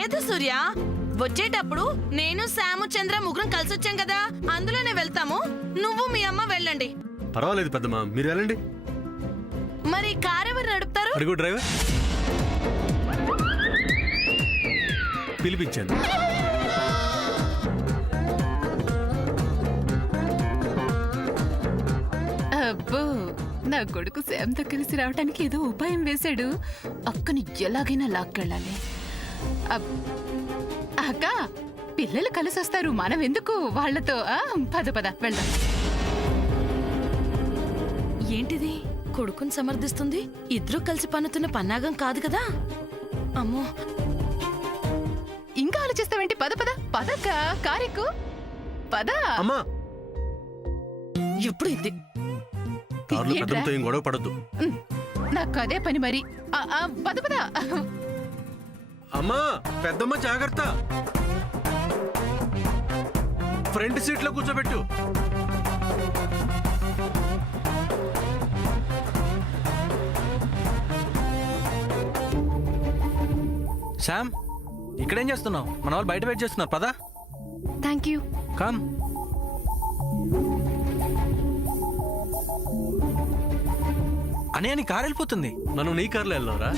లేదు సూర్య, వచ్చేటప్పుడు నేను శాము చంద్ర ముగ్గురం కలిసి వచ్చాం కదా, అందులోనే వెళ్తాము. నువ్వు మీ అమ్మ వెళ్ళండి. పర్వాలేదు పెద్దమ్మా, మీరు వెళ్ళండి. మరి కార్ ఎవరు నడుపుతారు? అడుగు డ్రైవర్. పిలిపించాను. అబ్బో, నా కొడుకు శామ్తో కలిసి రావడానికి ఏదో ఉపాయం వేశాడు. అక్కని ఎలాగైనా లాక్కెళ్ళాలి. అక్క, పిల్లలు కలిసి వస్తారు, మనం ఎందుకు వాళ్ళతో? పద పద వెళ్దాం. ఏంటిది, కొడుకుని సమర్థిస్తుంది? ఇద్దరు కలిసి పన్నుతున్న పన్నాగం కాదు కదా? అమ్మో, ఇంకా ఆలోచిస్తావేంటి? పద పద పదక్క, కారెక్కు పద. అమ్మా, ఎప్పుడు ఇది? కారులో పెద్దమ్మతో ఏం గొడవ పడద్దు. నాకు అదే పని మరి. పద పద. అమ్మా, పెద్దమ్మ జాగ్రత్త, ఫ్రంట్ సీట్ లో కూర్చోబెట్టు. శామ్, ఇక్కడేం చేస్తున్నావు? మన వాళ్ళు బయట వెయిట్ చేస్తున్నారు, పదా. Thank you. కమ్. అనే నీ కారు వెళ్ళిపోతుంది. మనం నీ కార్లో వెళ్దాంరా.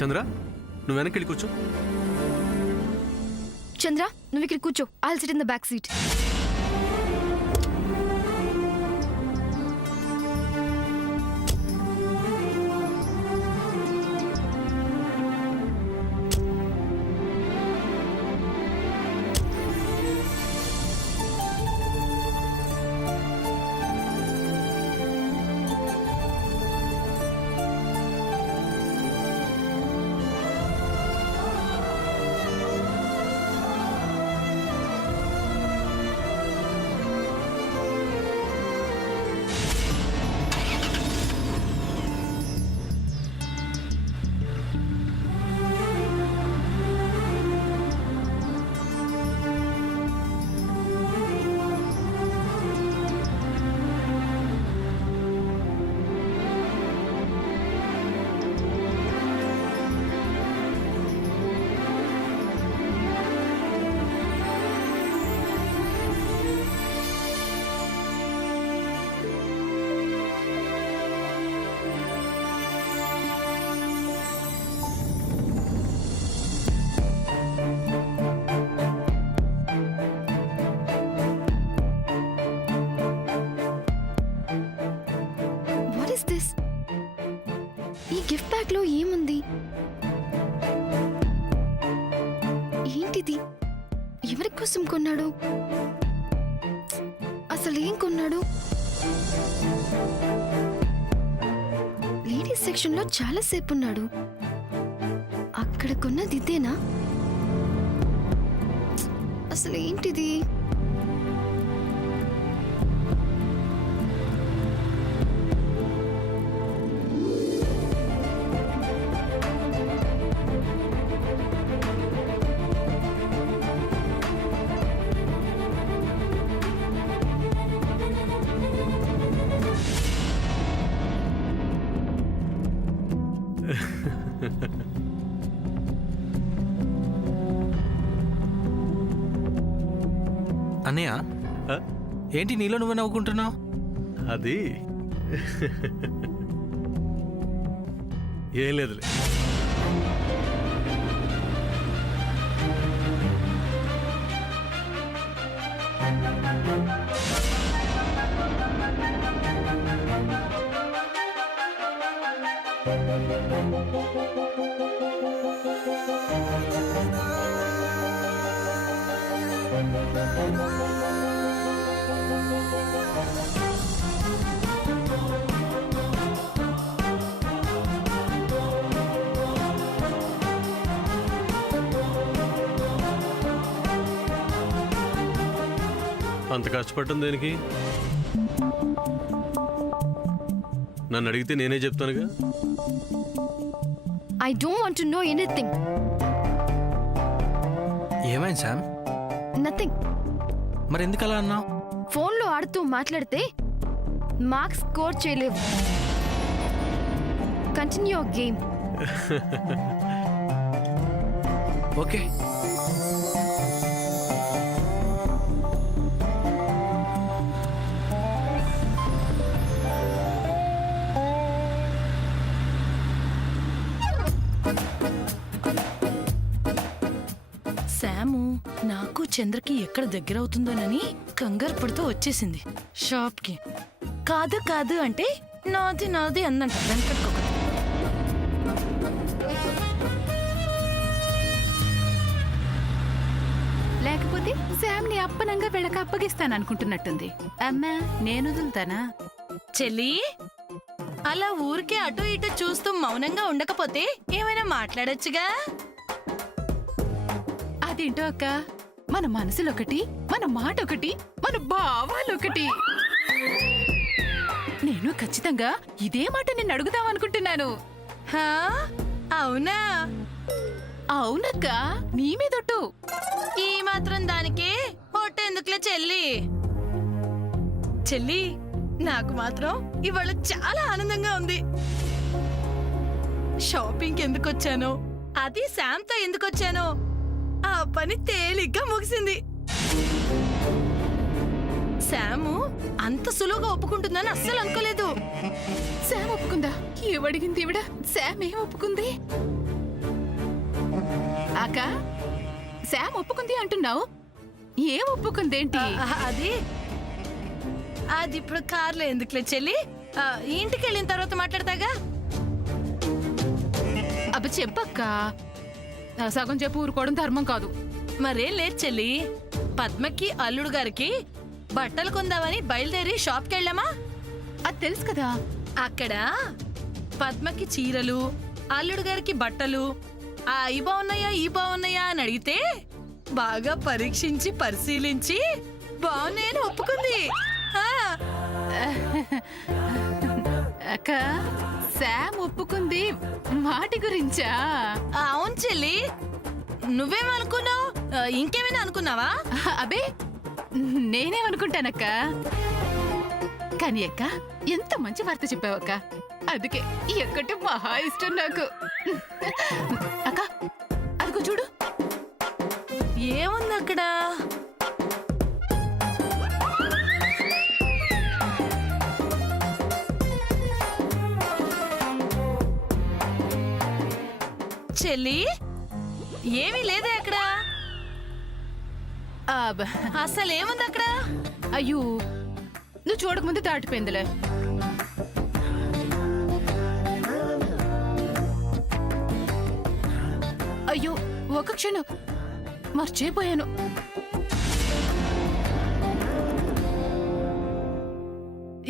చంద్ర, నువ్వు వెనక్కి వెళ్ళి కూర్చో. చంద్ర, నువ్వు ఇక్కడ కూర్చో. I'll SIT in the back seat. ఈ గిఫ్ట్ బ్యాగ్ లో ఏముంది? ఏంటిది? ఎవరి కోసం కొన్నాడు? అసలు ఏం కొన్నాడు? లేడీస్ సెక్షన్ లో చాలా సేపు ఉన్నాడు. అక్కడ కొన్నది ఇదేనా? అసలు ఏంటిది? అన్నయ్య, ఏంటి నీలో నువ్వే నవ్వుకుంటున్నావు? అది ఏం లేదులే. అంత కష్టపడటం దేనికి? నన్ను అడిగితే నేనే చెప్తానుగా. I don't want to know anything. ఏమైంది శామ్? నథింగ్. మరి ఎందుకు అలా అన్నావు? ఫోన్లో ఆడుతూ మాట్లాడితే మార్క్స్ స్కోర్ చేయలేవు. Continue your game. ఓకే. శాము నాకు చంద్రకి ఎక్కడ దగ్గర అవుతుందోనని కంగారు పడుతూ వచ్చేసింది షాప్ కి. కాదు కాదు అంటే నాది నాది అందంట వెనకట్టుకోక. లేకపోతే శామ్ ని అప్పనంగా వెళ్ళక అప్పగిస్తాననుకుంటున్నట్టుంది. అమ్మా నేను వదులుతానా? చెల్లి అలా ఊరికే అటు ఇటు చూస్తూ మౌనంగా ఉండకపోతే ఏమైనా మాట్లాడొచ్చుగా. అదేంటో అక్క, మన మనసులొకటి, మన మాట ఒకటి, మన భావాలొకటి. నేను ఖచ్చితంగా ఇదే మాట నిన్ను అడుగుదామనుకుంటున్నాను. హా అవునా? అవునక్క, నీ మీదొట్టు. ఈ మాత్రం దానికి ఒట్టెందుకులే చెల్లి. చెల్లి నాకు మాత్రం ఇవాళ చాలా ఆనందంగా ఉంది. షాపింగ్ ఎందుకు వచ్చానో, అది శామ్తో ఎందుకు వచ్చానో ఆ పని తేలిగ్గా ముగిసింది. శాము అంత సులువుగా ఒప్పుకుంటుందని అస్సలు అనుకోలేదు. శామ్ ఒప్పుకుందా? ఏమడిగింది ఈవిడ? శామ్ ఏం ఒప్పుకుంది? అక్క, శామ్ ఒప్పుకుంది అంటున్నావు, ఏం ఒప్పుకుందేంటి? అది అది ఇప్పుడు కార్లో ఎందుకులే చెల్లి, ఇంటికి వెళ్ళిన తర్వాత మాట్లాడతాగా. అబ్బ చెప్పక్క, సగం చెప్పు ఊరుకోవడం ధర్మం కాదు. మరేం లేదు చెల్లి, పద్మకి అల్లుడు గారికి బట్టలు కొందామని బయలుదేరి షాప్కి వెళ్ళామా. అది తెలుసు కదా. అక్కడ పద్మకి చీరలు, అల్లుడు గారికి బట్టలు, ఈ బాగున్నాయా ఈ బాగున్నాయా అని అడిగితే బాగా పరీక్షించి పరిశీలించి బాగున్నాయని ఒప్పుకుంది. అక్క, శామ్ ఒప్పుకుంది వాటి గురించా? అవును చెల్లి, నువ్వేమనుకున్నావు? ఇంకేమైనా అనుకున్నావా? అబే నేనేమనుకుంటానక్క. కానీ అక్క, ఎంత మంచి వార్త చెప్పావక్క. అందుకే ఈ ఒక్కటి మహా ఇష్టం నాకు. అక్క అదిగో చూడు. ఏముంది అక్కడ? చెల్లి ఏమీ లేదే అక్కడ. అసలు ఏముంది అక్కడ? అయ్యో, నువ్వు చూడకముందే దాటిపోయిందిలే. అయ్యో, ఒక క్షణం మర్చిపోయాను.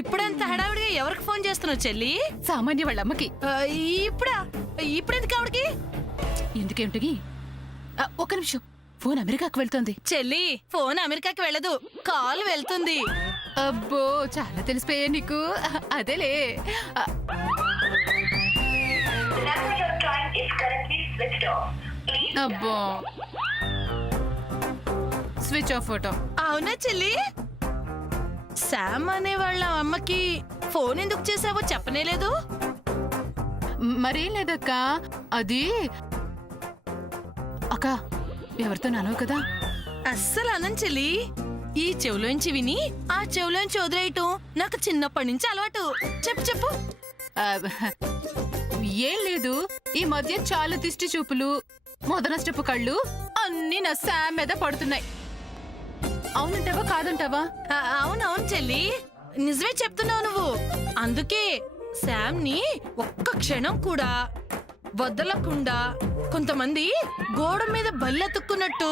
ఇప్పుడంత హడావిడిగా ఎవరికి ఫోన్ చేస్తున్నావు చెల్లి? సామాన్య వాళ్ళ అమ్మకి. ఇప్పుడెందుకు ఆవిడకి? ఎందుకేమిటి? ఒక నిమిషం, ఫోన్ అమెరికాకు వెళ్తుంది. చెల్లి ఫోన్ అమెరికాకి వెళ్ళదు, కాల్ వెళ్తుంది. అబ్బో, చాలా తెలిసిపోయా నీకు. అదేలే. అబ్బో, స్విచ్ ఆఫ్ ఫోటో. అవునా చెల్లి? శామ్ అనే వాళ్ళ అమ్మకి ఫోన్ ఎందుకు చేసావో చెప్పనే లేదు. మరేం లేదక్క, అది అక్క ఎవరితో నానవు కదా. అస్సలు అనం చెల్లి. ఈ చెవులోంచి విని ఆ చెవులోంచి వదిలేయటం నాకు చిన్నప్పటి నుంచి అలవాటు. చెప్పు చెప్పు. ఏం లేదు, ఈ మధ్య చాలా దిష్టి చూపులు, మొదనష్టపు కళ్ళు అన్ని నా శామ్ మీద పడుతున్నాయి. అవునంటావా కాదంటావా? అవునవును చెల్లి, నిజమే చెప్తున్నావు నువ్వు. అందుకే శామ్ ని ఒక్క క్షణం కూడా వదలకుండా కొంతమంది గోడ మీద బల్లెతుక్కున్నట్టు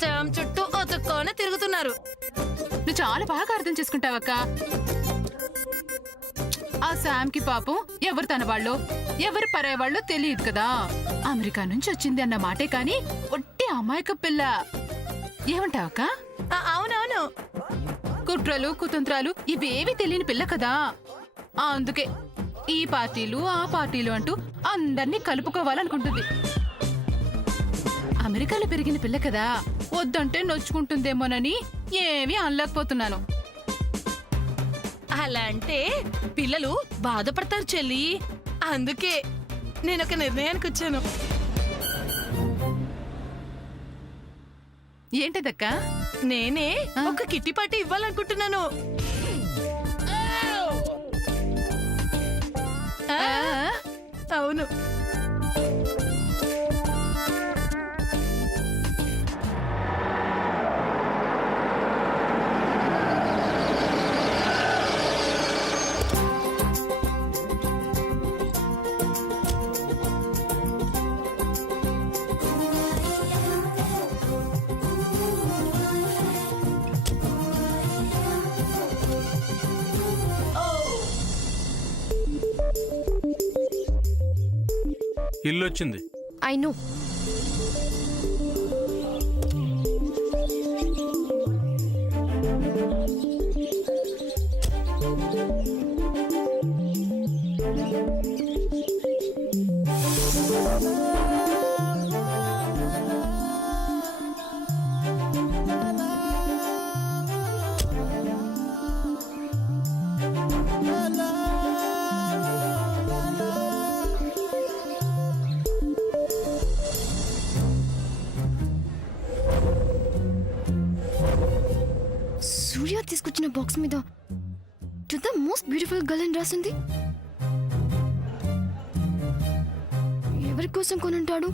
శామ్ చుట్టూ అతుక్కొని తిరుగుతున్నారు. నువ్వు చాలా బాగా అర్థం చేసుకుంటావక్క. ఆ శామ్ కి పాపం ఎవరు తన వాళ్ళో ఎవరు పరాయి వాళ్ళో తెలియదు కదా. అమెరికా నుంచి వచ్చింది అన్న మాటే కాని ఒట్టి అమాయక పిల్ల. ఏమంటావక్క? అవునవును. కుట్రలు కుతంత్రాలు ఇవేవి తెలియని పిల్ల కదా. అందుకే ఈ పార్టీలు ఆ పార్టీలు అంటూ అందర్నీ కలుపుకోవాలనుకుంటుంది. అమెరికాలో పెరిగిన పిల్ల కదా, వద్దంటే నొచ్చుకుంటుందేమోనని ఏమీ అనలేకపోతున్నాను. అలా అంటే పిల్లలు బాధపడతారు చెల్లి. అందుకే నేను ఒక నిర్ణయానికి వచ్చాను. ఏంటిదక్క? నేనే ఒక కిట్టి పార్టీ ఇవ్వాలనుకుంటున్నాను. అవును. ఇల్లు వచ్చింది. I know. సూర్య తీసుకొచ్చిన బాక్స్ మీద to the most beautiful girl అని రాసింది. ఎవరి కోసం కొనుంటాడు?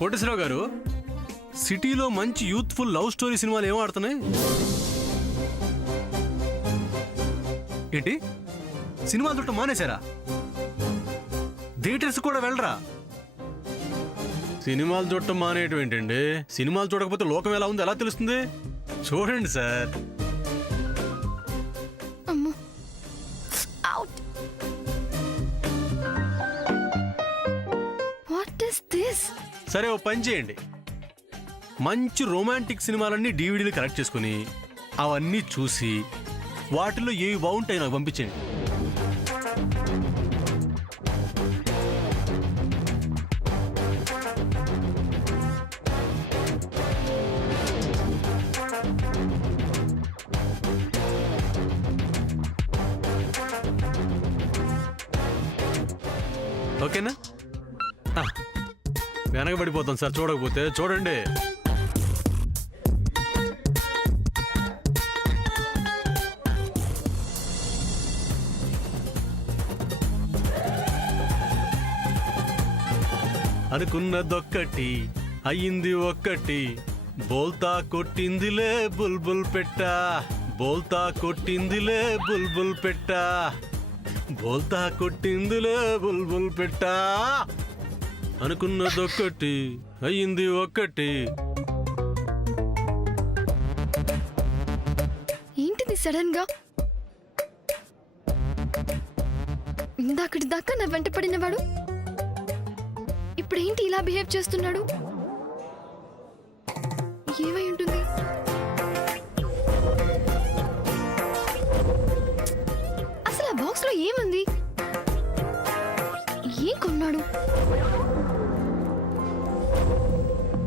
కోటేశ్వరరావు గారు, సిటీలో మంచి యూత్ఫుల్ లవ్ స్టోరీ సినిమాలు ఏమో ఆడుతున్నాయి. ఏంటి, సినిమాలు చూడటం మానేశారా? థియేటర్స్ కూడా వెళ్ళరా? సినిమాలు చూడటం మానేయటం ఏంటండి? సినిమాలు చూడకపోతే లోకం ఎలా ఉందో ఎలా తెలుస్తుంది? చూడండి సార్. అమ్మో, అవుట్. What is this? సరే, ఓ పని చేయండి. మంచి రొమాంటిక్ సినిమాలన్నీ డీవీడీలు కలెక్ట్ చేసుకుని అవన్నీ చూసి వాటిలో ఏవి బాగుంటాయి నాకు పంపించండి. ఓకేనా? వెనకబడిపోతాం సార్ చూడకపోతే. చూడండి. అనుకున్నదొక్కటి అయ్యింది ఒక్కటి, బోల్తా కొట్టిందిలే బుల్బుల్ పెట్ట, బోల్తా కొట్టిందిలే బుల్బుల్ పెట్ట, బోల్తా కొట్టిందిలే బుల్బుల్ పెట్ట. అనుకున్నదొక్కటి అయ్యింది ఒక్కటి. ఏంటిది సడన్ గా? ఇందాకటి దాకా నా వెంట పడినవాడు ఇప్పుడేంటి ఇలా బిహేవ్ చేస్తున్నాడు? ఏమై ఉంటుంది? అసలు ఆ బాక్స్ లో ఏముంది? ఏం కొన్నాడు?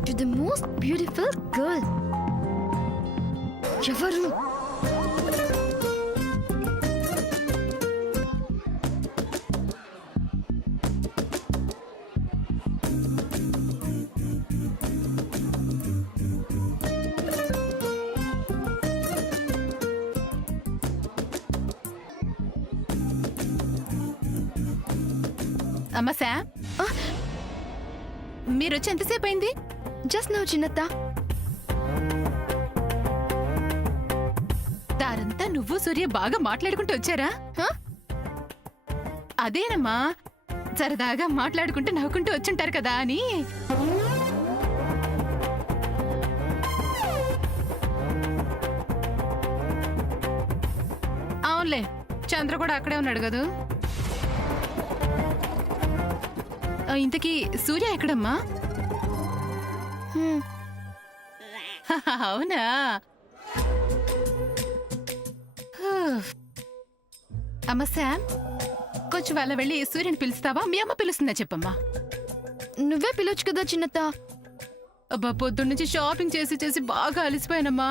To the most beautiful girl. ఎవరు? అమ్మ శామ్, మీరొచ్చి ఎంతసేపు అయింది? జస్ట్ నౌ చిన్నత్త. దారంతా నువ్వు సూర్య బాగా మాట్లాడుకుంటూ వచ్చారా? అదేనమ్మా, సరదాగా మాట్లాడుకుంటూ నవ్వుకుంటూ వచ్చుంటారు కదా అని. అవునులే, చంద్ర కూడా అక్కడే ఉన్నాడు కదూ. ఇంతకీ సూర్య ఎక్కడమ్మా? అవునా? అమ్మ శామ్, కొంచెం వాళ్ళ వెళ్ళి సూర్యని పిలుస్తావా? మీ అమ్మ పిలుస్తుందా చెప్పమ్మా. నువ్వే పిలవచ్చు కదా చిన్నత్త. అబ్బా, పొద్దున్న నుంచి షాపింగ్ చేసి చేసి బాగా అలసిపోయానమ్మా.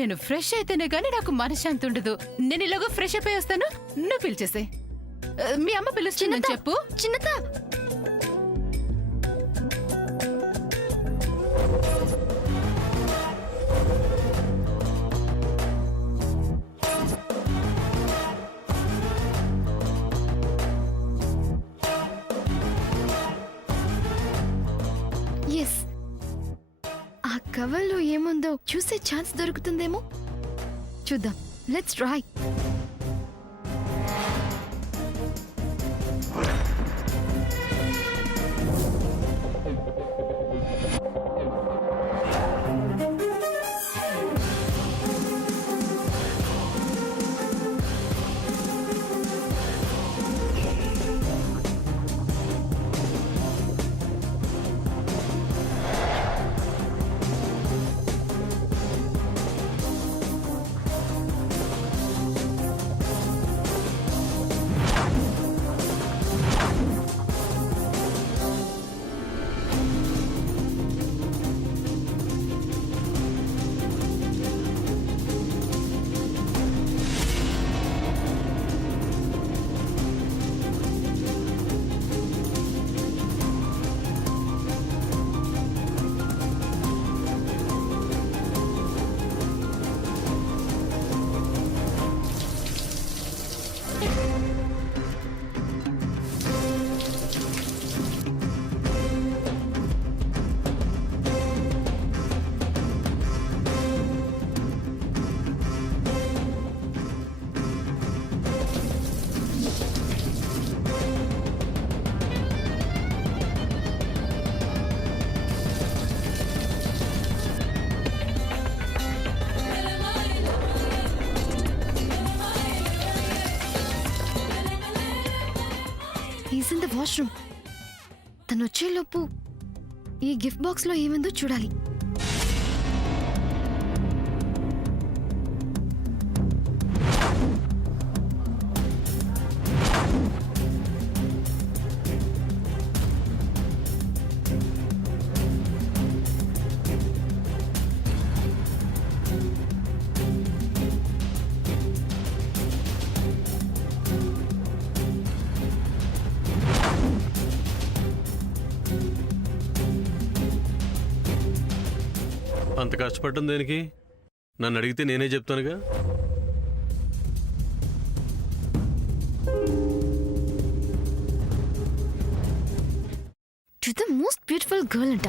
నేను ఫ్రెష్ అయితేనే గానీ నాకు మనశ్శాంతి ఉండదు. నేను ఇలాగో ఫ్రెష్ అయిపోయి వస్తాను, నువ్వు పిలిచేసే. మీ అమ్మ పిలుస్తుందని చెప్పు. చిన్నత్త, ఎస్, ఆ కవర్లో ఏముందో చూసే ఛాన్స్ దొరుకుతుందేమో. చూద్దాం, let's try. Is in the washroom. తను వచ్చేలోపు ఈ గిఫ్ట్ బాక్స్ లో ఏముందో చూడాలి. అంత కష్టపడటం దేనికి? నన్ను అడిగితే నేనే చెప్తానుగా. To the most beautiful girl అంట.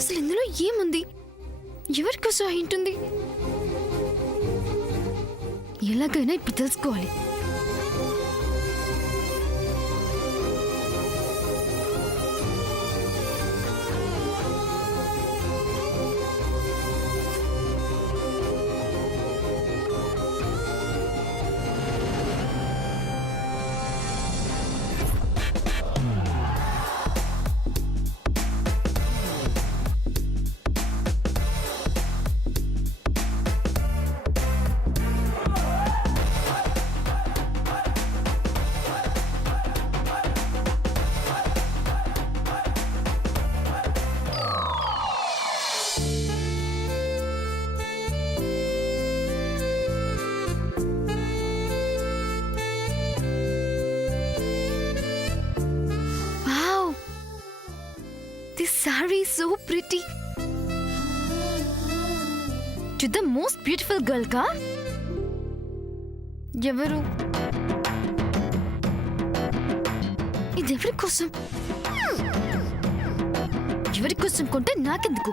అసలు ఇందులో ఏముంది? ఎవరికోసం అయింటుంది? ఎలాగైనా ఇప్పుడు తెలుసుకోవాలి. Saree is so pretty. To the most beautiful girl ka? Evaru? ఇది ఎవరి కోసం? ఎవరి కోసం కొంటే నాకెందుకు?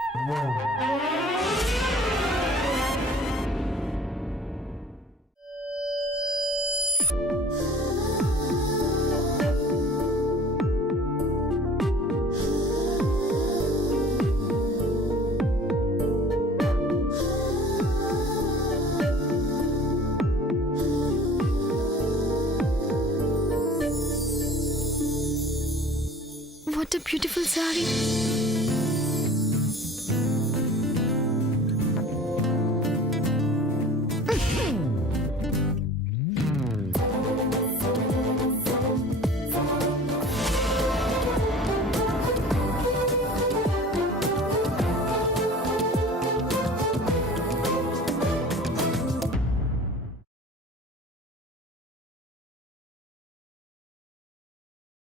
What a beautiful saree.